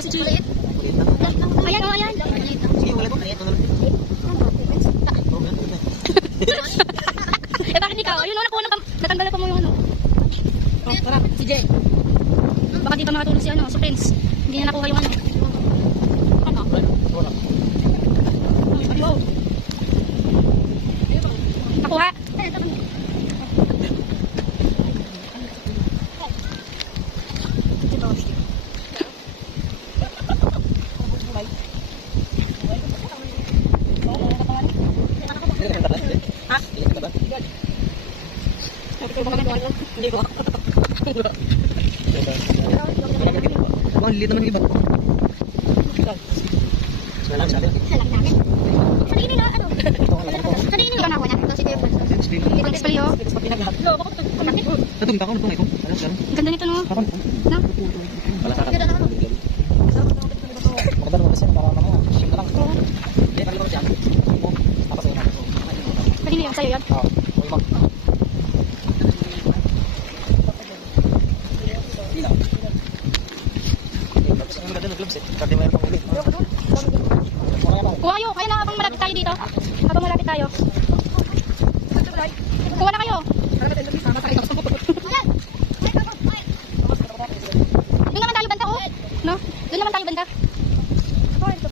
si Juliet. Ayan, oh, ayan. Sige, wala ko. Eh, bakit ikaw? Ayun, oh, nakuha na pa. Natanggalan pa mo yung ano. Oh, tara, si Jen. Baka di pa makatulog si ano, si Prince. Hindi na nakuha yung ano. Ano? Wow. Nakuha? Ha? Hindi ko. Ang lilit naman yung iba. Wala lang sabi. Sa tingin nila, ano? Sa tingin nila ba nakuha niya? Si Kuya Prince. Ito display, oh. Natong takon na ito. Alam. Ang ganda nito, no? Takon. No? Wala sa akin. Maganda naman kasi para mamaya. Shim na lang. Hindi, pag ito siya. Tapos ayun natin. Sa tingin nila, sa'yo yan. Oo. Uy, mag. Ang maganda ng clubs eh. Kasi mayroon pang ulit. Kuha kayo. Kaya na habang malapit tayo dito. Habang malapit tayo. Kuha na kayo. Doon naman tayo banda, oh. No? Doon naman tayo banda.